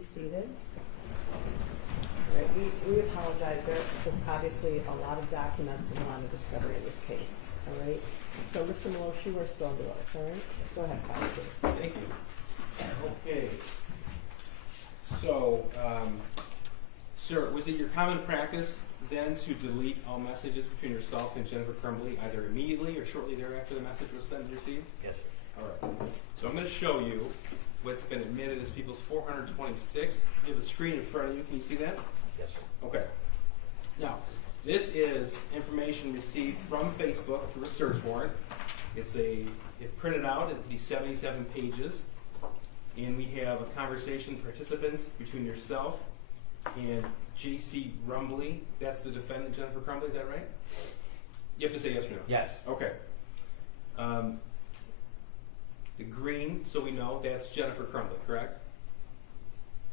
be seated. All right, we apologize. There's obviously a lot of documents and a lot of discovery in this case. All right. So, Mr. Meloche, you are still under oath. All right. Go ahead, prosecutor. Thank you. Okay. So, sir, was it your common practice then to delete all messages between yourself and Jennifer Crumbly either immediately or shortly thereafter the message was sent and received? Yes, sir. All right. So I'm going to show you what's been admitted as People's 426. You have a screen in front of you. Can you see that? Yes, sir. Okay. Now, this is information received from Facebook through a search warrant. If printed out, it'd be 77 pages. And we have a conversation participants between yourself and J.C. Rumbly. That's the defendant, Jennifer Crumbly, is that right? You have to say yes or no. Yes. Okay. The green, so we know, that's Jennifer Crumbly, correct?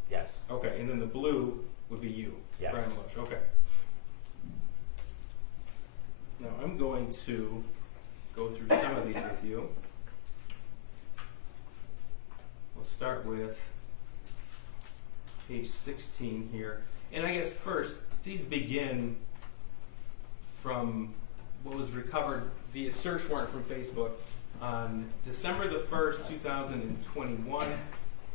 Yes. Okay, and then the blue would be you, Yes. Brian Meloche. Okay. Now I'm going to go through some of these with you. We'll start with page 16 here. And I guess first, these begin from what was recovered via search warrant from Facebook on December the 1st, 2021.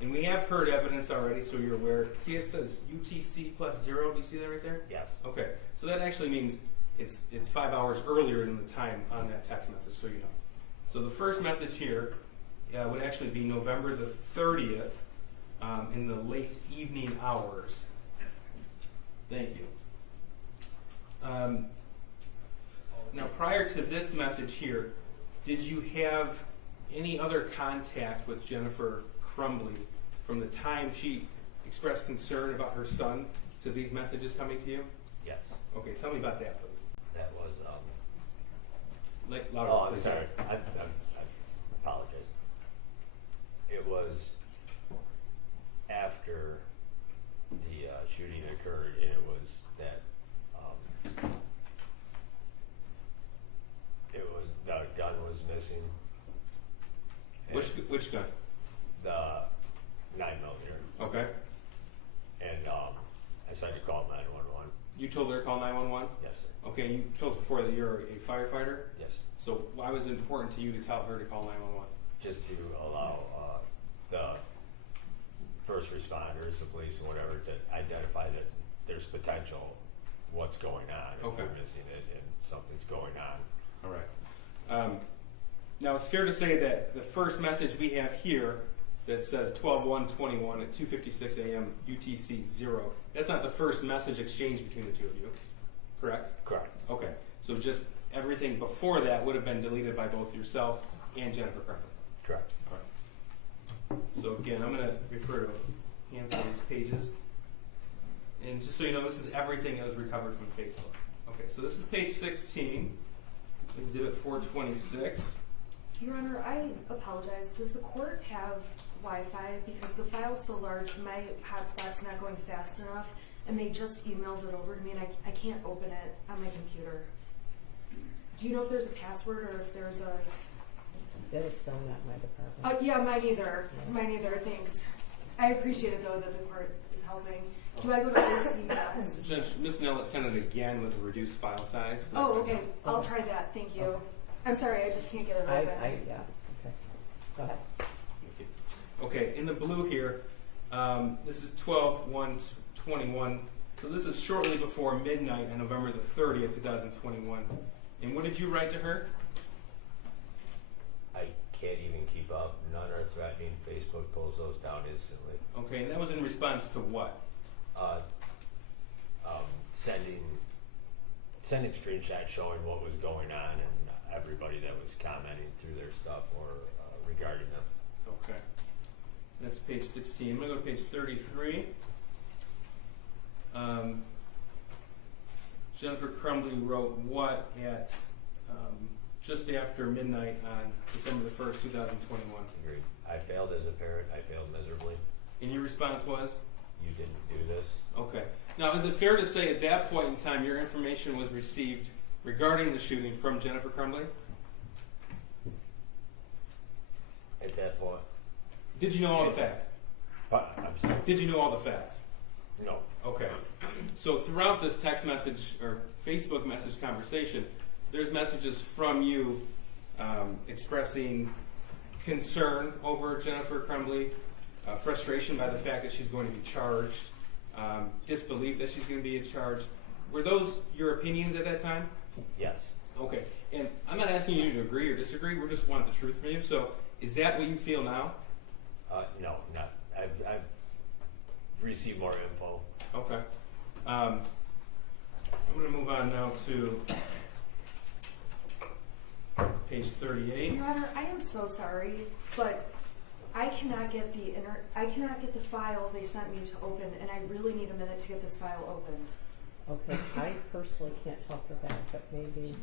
And we have heard evidence already, so you're aware. See, it says UTC +0. Do you see that right there? Yes. Okay. So that actually means it's 5 hours earlier than the time on that text message, so you know. So the first message here would actually be November the 30th in the late evening hours. Thank you. Now, prior to this message here, did you have any other contact with Jennifer Crumbly from the time she expressed concern about her son to these messages coming to you? Yes. Okay, tell me about that, please. That was, Louder, oh, I'm please. sorry. I apologize. It was after the shooting occurred, and it was that the gun was missing. Which gun? The 9mm. Okay. And I decided to call 911. You told her to call 911? Yes, sir. Okay, you told before that you're a firefighter? Yes. So why was it important to you to tell her to call 911? Just to allow the first responders, the police, and whatever, to identify that there's potential what's going on, if Okay. we're missing it and something's going on. All right. Now it's fair to say that the first message we have here that says 12/1/21 at 2:56 a.m. UTC 0, that's not the first message exchange between the two of you, correct? Correct. Okay, so just everything before that would have been deleted by both yourself and Jennifer Crumbly. Correct. All right. So again, I'm going to refer to a handful of these pages. And just so you know, this is everything that was recovered from Facebook. Okay, so this is page 16, exhibit 426. Your Honor, I apologize. Does the court have Wi-Fi? Because the file's so large, my hotspot's not going fast enough, and they just emailed it over to me, and I can't open it on my computer. Do you know if there's a password or if there's a... That is so not my department. Yeah, mine either. Mine either, thanks. I appreciate it, though, that the court is helping. Do I go to OCS? Judge, Ms. Nellett sent it again with a reduced file size. So Oh, okay. I'll try that. Thank you. I'm sorry, I just can't get it open. Yeah, okay. Go ahead. Okay, in the blue here, this is 12/1/21. So this is shortly before midnight on November the 30th, 2021. And what did you write to her? I can't even keep up. None are threatening. Facebook pulls those down instantly. Okay, and that was in response to what? Sending screenshots showing what was going on and everybody that was commenting through their stuff or regarding them. Okay. That's page 16. I'm going to go to page 33. Jennifer Crumbly wrote what at just after midnight on December the 1st, 2021. Agreed. I failed as a parent. I failed miserably. And your response was? You didn't do this. Okay. Now, is it fair to say at that point in time your information was received regarding the shooting from Jennifer Crumbly? At that point, Did you know all the facts? But, I'm sorry, Did you know all the facts? no, Okay. So throughout this text message or Facebook message conversation, there's messages from you expressing concern over Jennifer Crumbly, frustration by the fact that she's going to be charged, disbelief that she's going to be charged. Were those your opinions at that time? yes, Okay. And I'm not asking you to agree or disagree. We just want the truth from you. So is that what you feel now? no, not, I've received more info. Okay. I'm going to move on now to page 38. Your Honor, I am so sorry, but I cannot get the file they sent me to open, and I really need a minute to get this file open. Okay, I personally can't help with that, but maybe,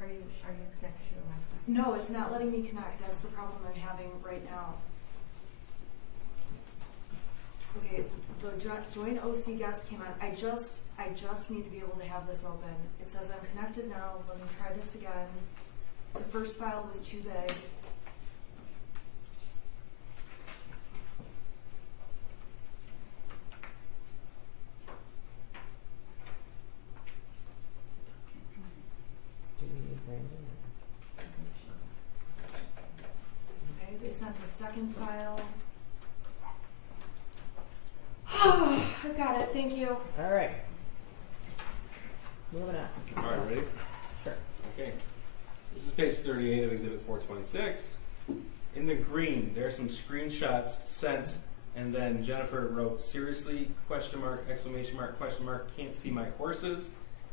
Are you connected to the Wi-Fi? No, it's not letting me connect. That's the problem I'm having right now. Okay, the joint OC guest came on. I just need to be able to have this open. It says I'm connected now. Let me try this again. The first file was too big. do we need Brandon? Okay, they sent a second file. I've got it. Thank you. All right. Moving on. All right, ready? Sure. Okay. This is page 38 of Exhibit 426. In the green, there are some screenshots sent, and then Jennifer wrote, seriously, question mark, exclamation mark, question mark, can't see my horses,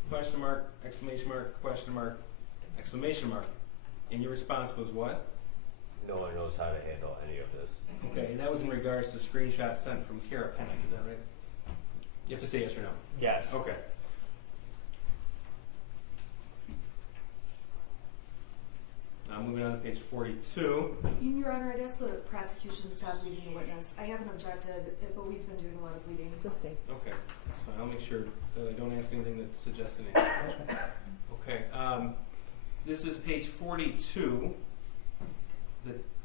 question mark, exclamation mark, question mark, exclamation mark. And your response was what? No one knows how to handle any of this. Okay, and that was in regards to screenshots sent from Kara Pennick, is that right? You have to say yes or no. Yes. Okay. Now moving on to page 42. Your Honor, I'd ask the prosecution to stop leading the witness. I haven't objected, but we've been doing a lot of leading. Assisting. Okay, that's fine. I'll make sure that I don't ask anything that suggests anything. Okay. Okay, this is page 42.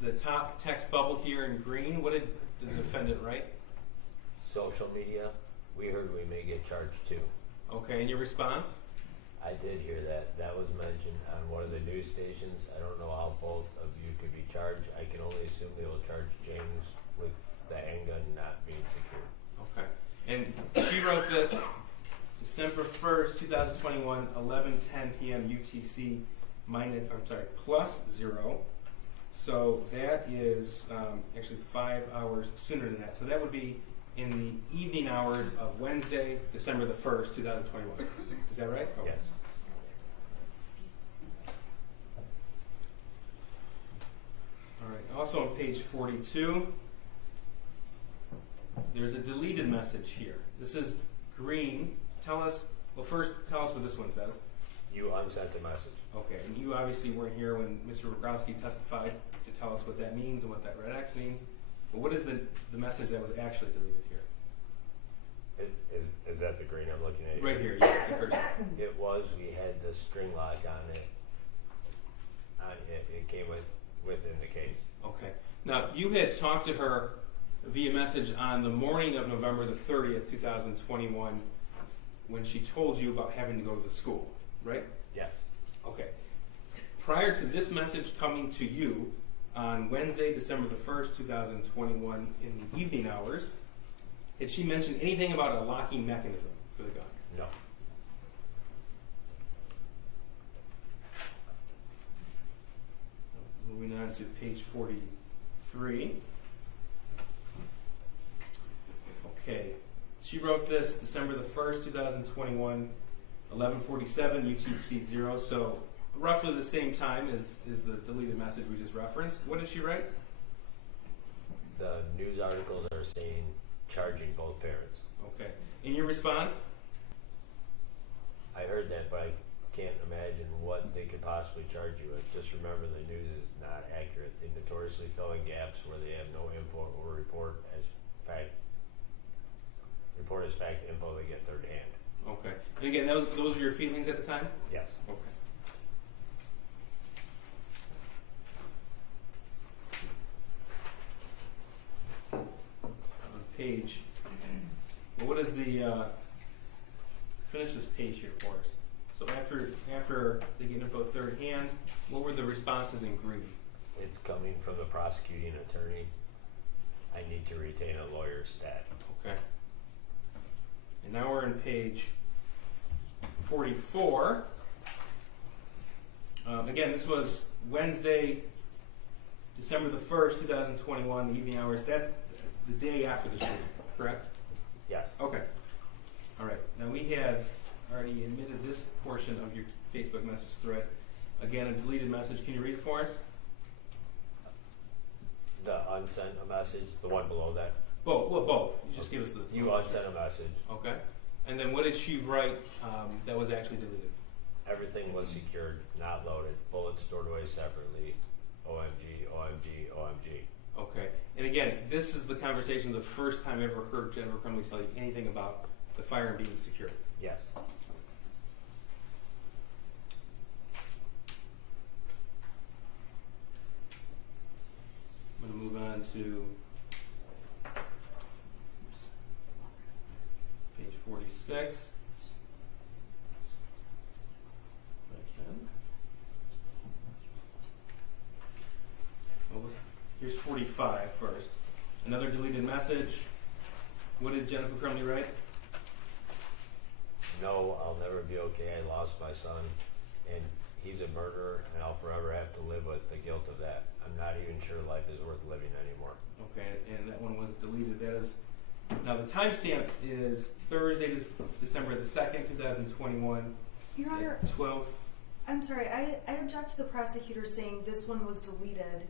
The top text bubble here in green, what did the defendant write? Social media, we heard we may get charged too. Okay, and your response? I did hear that. That was mentioned on one of the news stations. I don't know how both of you could be charged. I can only assume they will charge James with the handgun not being secured. Okay. And she wrote this December 1st, 2021, 11:10 p.m. UTC plus 0. So that is actually 5 hours sooner than that. So that would be in the evening hours of Wednesday, December the 1st, 2021. Is that right? Okay. Yes. All right. Also on page 42, there's a deleted message here. This is green. Tell us what this one says. You unsent the message. Okay, and you obviously weren't here when Mr. Robrowski testified to tell us what that means and what that red X means. But what is the message that was actually deleted here? Is that the green I'm looking at? Right here, yeah, the cursor. It was. We had the string lock on it. It came within the case. Okay. Now, you had talked to her via message on the morning of November the 30th, 2021, when she told you about having to go to the school, right? Yes. Okay. Prior to this message coming to you on Wednesday, December the 1st, 2021, in the evening hours, had she mentioned anything about a locking mechanism for the gun? No. Moving on to page 43. Okay. She wrote this December the 1st, 2021, 11:47 UTC 0. So roughly the same time as the deleted message we just referenced. What did she write? The news articles are saying charging both parents. Okay. In your response? I heard that, but I can't imagine what they could possibly charge you with. Just remember the news is not accurate. They notoriously fill in gaps where they have no info or report as fact info they get third hand. Okay. And again, those were your feelings at the time? Yes. Okay. page, well, what is the, finish this page here for us. So after they get info third hand, what were the responses in green? It's coming from the prosecuting attorney. I need to retain a lawyer's stat. Okay. And now we're in page 44. Again, this was Wednesday, December the 1st, 2021, the evening hours. That's the day after the shooting, correct? Yes. Okay. All right. Now we have already admitted this portion of your Facebook message thread. Again, a deleted message. Can you read it for us? The unsent a message, the one below that. Both. Well, both. You just give us the. You unsent a message. Okay. And then what did she write that was actually deleted? Everything was secured, not loaded. Bullets stored away separately. OMG, OMG, OMG. Okay. And again, this is the conversation, the first time I ever heard Jennifer Crumley tell you anything about the firearm being secured. Yes. I'm going to move on to page 46. Here's 45 first. Another deleted message. What did Jennifer Crumley write? No, I'll never be okay. I lost my son, and he's a murderer, and I'll forever have to live with the guilt of that. I'm not even sure life is worth living anymore. Okay, and that one was deleted. That is now the timestamp is Thursday, December the 2nd, 2021. Your Honor, at 12. I'm sorry, I object to the prosecutor saying this one was deleted.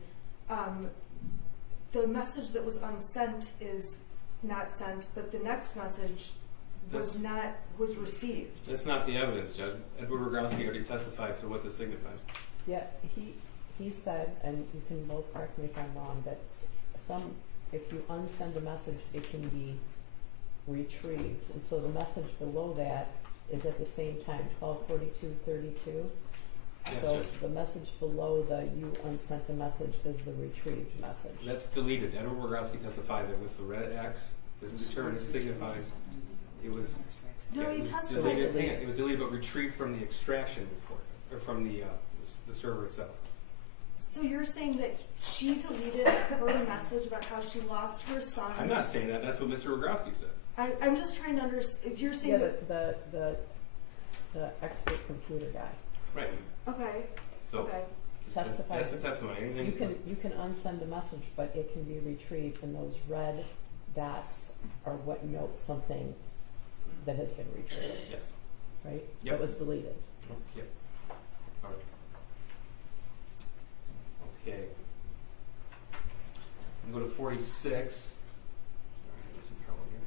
The message that was unsent is not sent, but the next message was received. That's not the evidence, Judge. Edward Rogowski already testified to what this signifies. Yeah, he said, and you can both correct me if I'm wrong, that if you unsend a message, it can be retrieved. And so the message below that is at the same time, 12:42:32. Yes, So Judge. the message below the you unsent a message is the retrieved message. That's deleted. Edward Rogowski testified that with the red X, the term it signifies it was. No, yeah, he it was testified. deleted. Hang on, it was deleted, but retrieved from the extraction report or from the server itself. So you're saying that she deleted her message about how she lost her son? I'm not saying that. That's what Mr. Rogowski said. I'm just trying to understand. You're saying Yeah, that. the expert computer guy. Right. Okay. So Okay. Testified. That's the testimony. Anything You can unsend a message, but it can be retrieved, and those red dots are what note something that has been retrieved, Yes. right? Yep. That was deleted. Yep. All right. Okay. I'm going to go to 46. All right, I'm in some trouble here.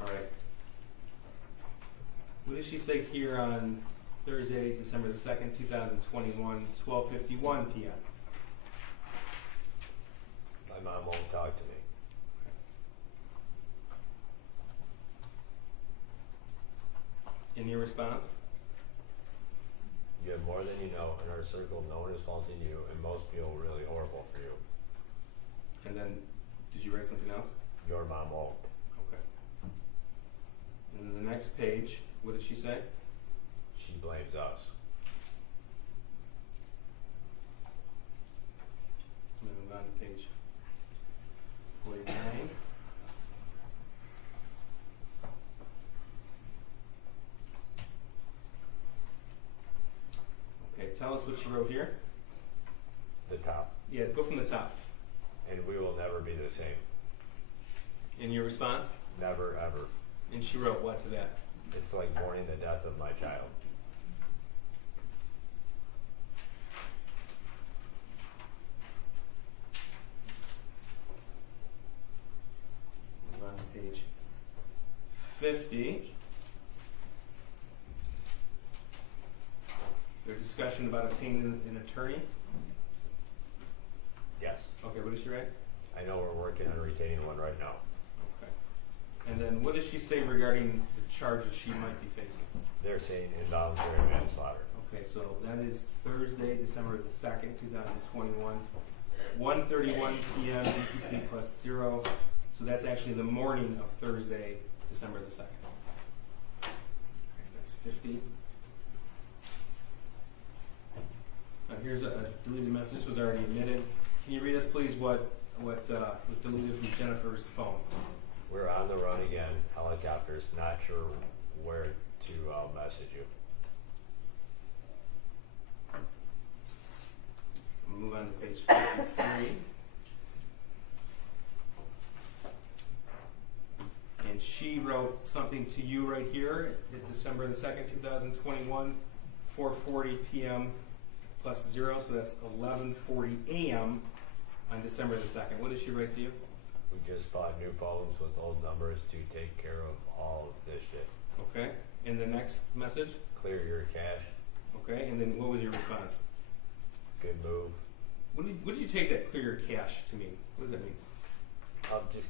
All right. What did she say here on Thursday, December the 2nd, 2021, 12:51 p.m.? My mom won't talk to me. In your response? You have more than you know. In our circle, no one is faulting you, and most feel really horrible for you. And then, did you write something else? Your mom won't. Okay. And then the next page, what did she say? She blames us. I'm going to move on to page 49. Okay, tell us what she wrote here. The top. Yeah, go from the top. And we will never be the same. In your response? Never, ever. And she wrote what to that? It's like mourning the death of my child. Move on to page 50. Their discussion about obtaining an attorney. Yes. Okay, what did she write? I know we're working on retaining one right now. Okay. And then what does she say regarding the charges she might be facing? They're saying involuntary manslaughter. Okay, so that is Thursday, December the 2nd, 2021, 1:31 p.m. DTC plus 0. So that's actually the morning of Thursday, December the 2nd. All right, that's 50. Here's a deleted message. This was already admitted. Can you read us, please, what was deleted from Jennifer's phone? We're on the run again. Helicopters, not sure where to message you. We'll move on to page 53. And she wrote something to you right here at December the 2nd, 2021, 4:40 p.m. plus 0, so that's 11:40 a.m. on December the 2nd. What did she write to you? We just bought new phones with old numbers to take care of all of this shit. Okay. And the next message? Clear your cash. Okay. And then what was your response? Good move. What did you take that clear your cache to mean? What does that mean? I'll just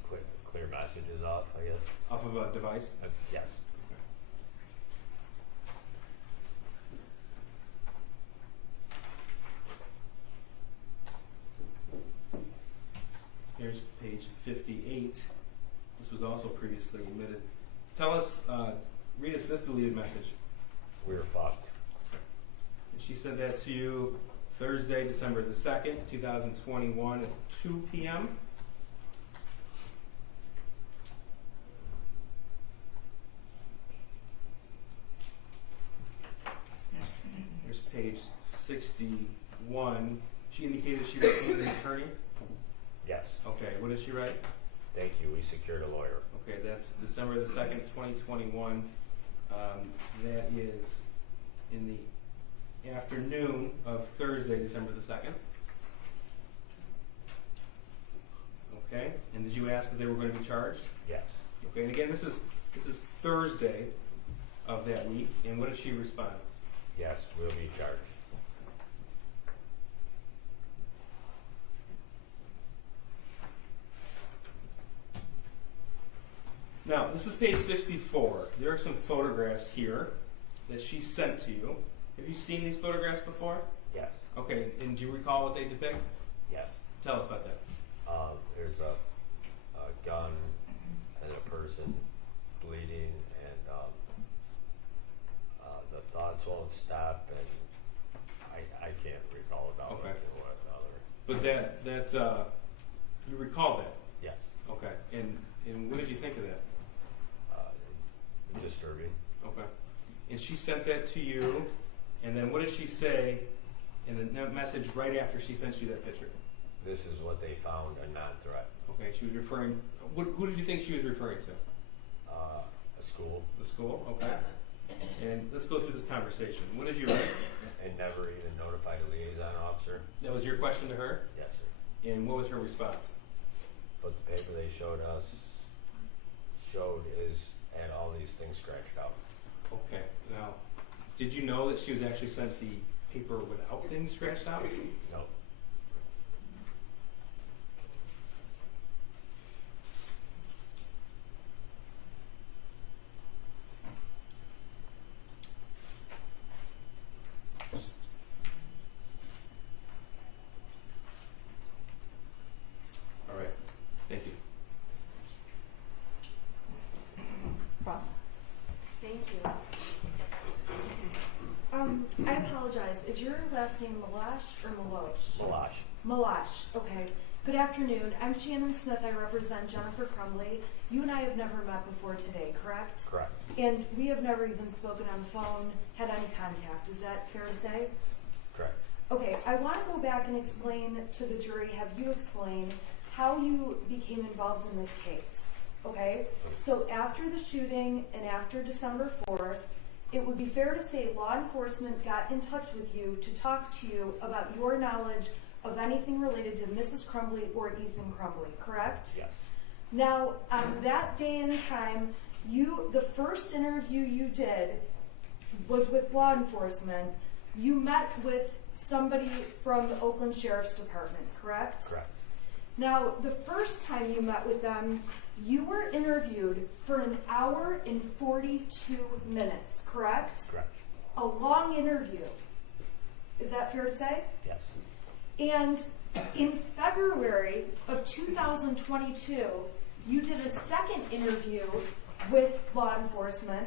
clear messages off, I guess. Off of a device? Yes. Here's page 58. This was also previously admitted. Tell us, read us this deleted message. We're fucked. And she said that to you Thursday, December the 2nd, 2021 at 2 p.m. Here's page 61. She indicated she retained an attorney. Yes. Okay, what did she write? Thank you. We secured a lawyer. Okay, that's December the 2nd, 2021. That is in the afternoon of Thursday, December the 2nd. Okay, and did you ask if they were going to be charged? Yes. Okay, and again, this is Thursday of that week, and what did she respond? Yes, we'll be charged. Now, this is page 64. There are some photographs here that she sent to you. Have you seen these photographs before? Yes. Okay, and do you recall what they depict? Yes. Tell us about that. There's a gun and a person bleeding, and the thoughts won't stop, and I can't recall about Okay. it or what other. But that you recall that? Yes. Okay, and what did you think of that? Disturbing. Okay, and she sent that to you, and then what did she say in the message right after she sent you that picture? This is what they found, a non-threat. Okay, she was referring. Who did you think she was referring to? A school. The school. Okay. And let's go through this conversation. What did you write? And never even notified a liaison officer. That was your question to her, Yes, sir. and what was her response? But the paper they showed had all these things scratched out. Okay. Now, did you know that she was actually sent the paper without things scratched out? No. All right. Thank you. Cross? Thank you. I apologize. Is your last name Malash or Malosh? Malash. Malash. Okay. Good afternoon. I'm Shannon Smith. I represent Jennifer Crumley. You and I have never met before today, correct? Correct. And we have never even spoken on the phone, had any contact. Is that fair to say? Correct. Okay, I want to go back and explain to the jury, have you explain how you became involved in this case, okay? So after the shooting and after December 4th, it would be fair to say law enforcement got in touch with you to talk to you about your knowledge of anything related to Mrs. Crumbley or Ethan Crumbley, correct? Yes. Now, on that day and time, the first interview you did was with law enforcement. You met with somebody from the Oakland Sheriff's Department, correct? Correct. Now, the first time you met with them, You were interviewed for an hour and 42 minutes, correct? Correct. A long interview. Is that fair to say? Yes. And in February of 2022, you did a second interview with law enforcement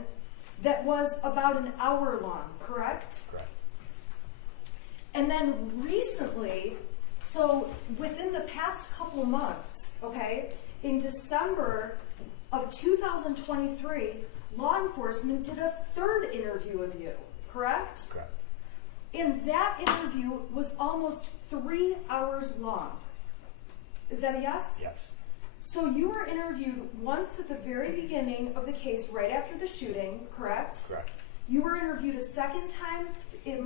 that was about an hour long, correct? Correct. And then recently, so within the past couple of months, okay, in December of 2023, law enforcement did a third interview of you, correct? Correct. And that interview was almost 3 hours long. Is that a yes? Yes. So you were interviewed once at the very beginning of the case, right after the shooting, correct? Correct. You were interviewed a second time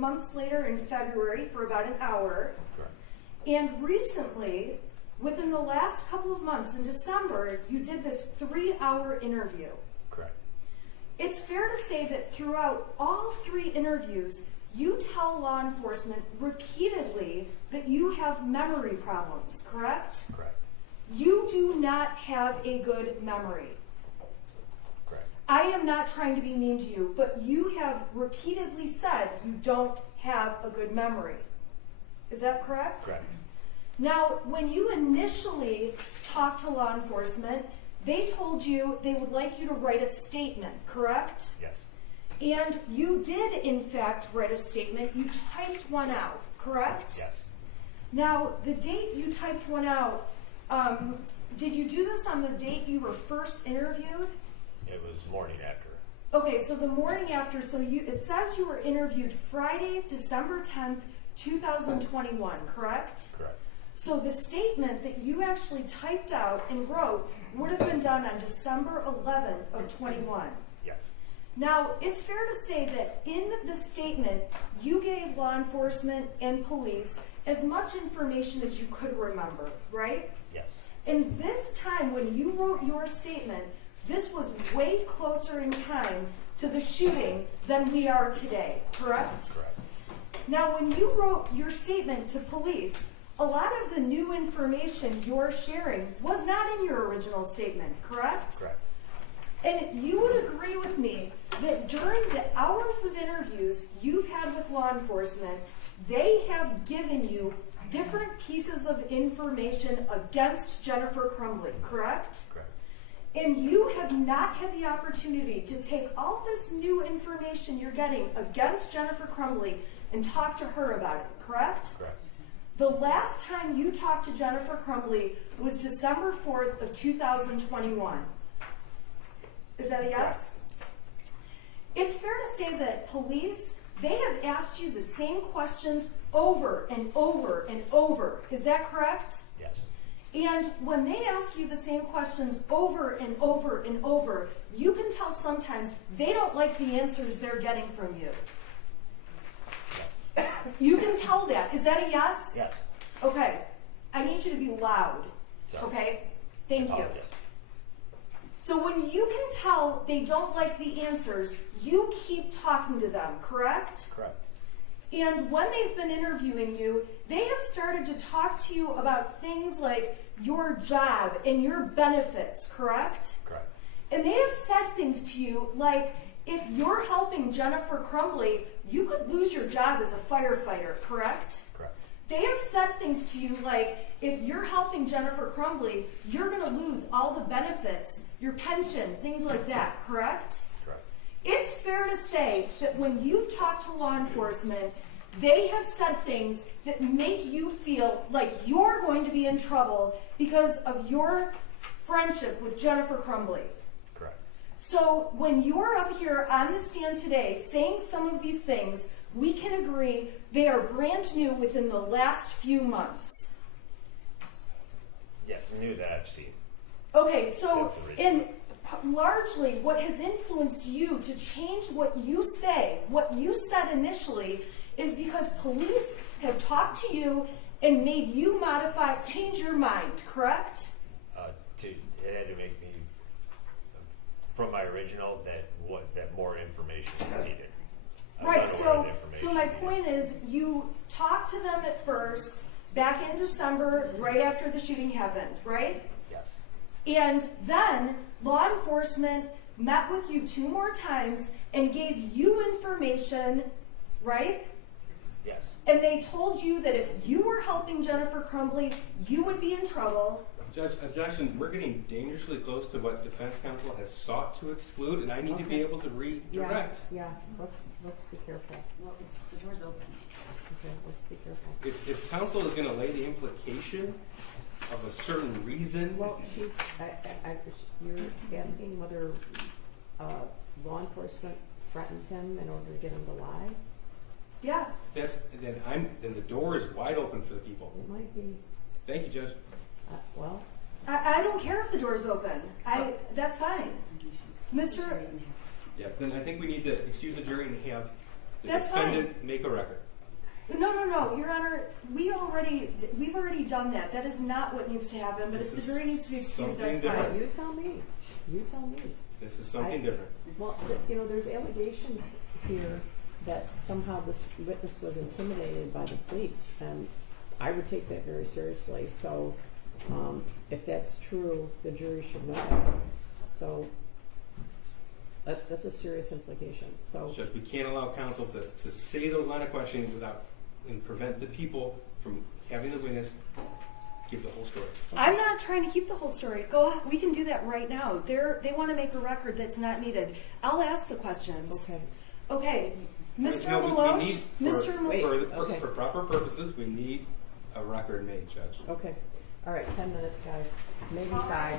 months later in February for about an hour. Correct. And recently, within the last couple of months in December, you did this 3-hour interview. Correct. It's fair to say that throughout all 3 interviews, you tell law enforcement repeatedly that you have memory problems, correct? Correct. You do not have a good memory. Correct. I am not trying to be mean to you, but you have repeatedly said you don't have a good memory. Is that correct? Correct. Now, when you initially talked to law enforcement, they told you they would like you to write a statement, correct? Yes. And you did, in fact, write a statement. You typed one out, correct? Yes. Now, the date you typed one out, did you do this on the date you were first interviewed? It was morning after. Okay, so the morning after, so it says you were interviewed Friday, December 10th, 2021, correct? Correct. So the statement that you actually typed out and wrote would have been done on December 11th of 21. Yes. Now, it's fair to say that in the statement, you gave law enforcement and police as much information as you could remember, right? Yes. And this time when you wrote your statement, this was way closer in time to the shooting than we are today, correct? Correct. Now, when you wrote your statement to police, a lot of the new information you're sharing was not in your original statement, correct? Correct. And you would agree with me that during the hours of interviews you've had with law enforcement, they have given you different pieces of information against Jennifer Crumbley, correct? Correct. And you have not had the opportunity to take all this new information you're getting against Jennifer Crumbley and talk to her about it, correct? Correct. The last time you talked to Jennifer Crumbley was December 4th of 2021. Is that a yes? It's fair to say that police, they have asked you the same questions over and over and over. Is that correct? Yes. And when they ask you the same questions over and over and over, you can tell sometimes they don't like the answers they're getting from you. Yes. You can tell that. Is that a yes? Yes. Okay. I need you to be loud. Sorry. Okay? Thank you. Apologize. So when you can tell they don't like the answers, you keep talking to them, correct? Correct. And when they've been interviewing you, they have started to talk to you about things like your job and your benefits, correct? Correct. And they have said things to you like, if you're helping Jennifer Crumbley, you could lose your job as a firefighter, correct? Correct. They have said things to you like, if you're helping Jennifer Crumbley, you're going to lose all the benefits, your pension, things like that, correct? Correct. It's fair to say that when you've talked to law enforcement, they have said things that make you feel like you're going to be in trouble because of your friendship with Jennifer Crumbley. Correct. So when you're up here on the stand today saying some of these things, we can agree they are brand new within the last few months. Yes, new that I've seen. Okay, so, That's original. and largely what has influenced you to change what you say, what you said initially, is because police have talked to you and made you change your mind, correct? It had to make me, from my original, that more information was needed. I was Right, unaware of so the information my needed. point is you talked to them at first, back in December, right after the shooting happened, right? Yes. And then law enforcement met with you 2 more times and gave you information, right? Yes. And they told you that if you were helping Jennifer Crumbly, you would be in trouble. Judge, objection, we're getting dangerously close to what defense counsel has sought to exclude, and I need to be Okay. able to redirect. Yeah, let's be careful. Well, it's, the door's open. Okay, let's be careful. If counsel is gonna lay the implication of a certain reason, Well, you're asking whether law enforcement threatened him in order to get him to lie? Yeah. then the door is wide open for the people. It might be. Thank you, Judge. Well, I don't care if the door's open. That's fine. Mr. Yeah, then I think we need to excuse the jury and have the That's fine. defendant make a record. No, Your Honor. We've already done that. That is not what needs to happen. But This if the is jury needs to be excused, something that's different. fine. you tell me. You tell me. This is something different. Well, there's allegations here that somehow this witness was intimidated by the police, and I would take that very seriously. So, if that's true, the jury should know that. So, that's a serious implication. So, Judge, we can't allow counsel to say those line of questioning and prevent the people from having the witness give the whole story. I'm not trying to keep the whole story. We can do that right now. They want to make a record that's not needed. I'll ask the questions. okay. Okay. Mr. No, we Maloche, need Mr. Maloche. for proper purposes, we need a record made, Judge. Okay. All right, 10 minutes, guys. Maybe 5.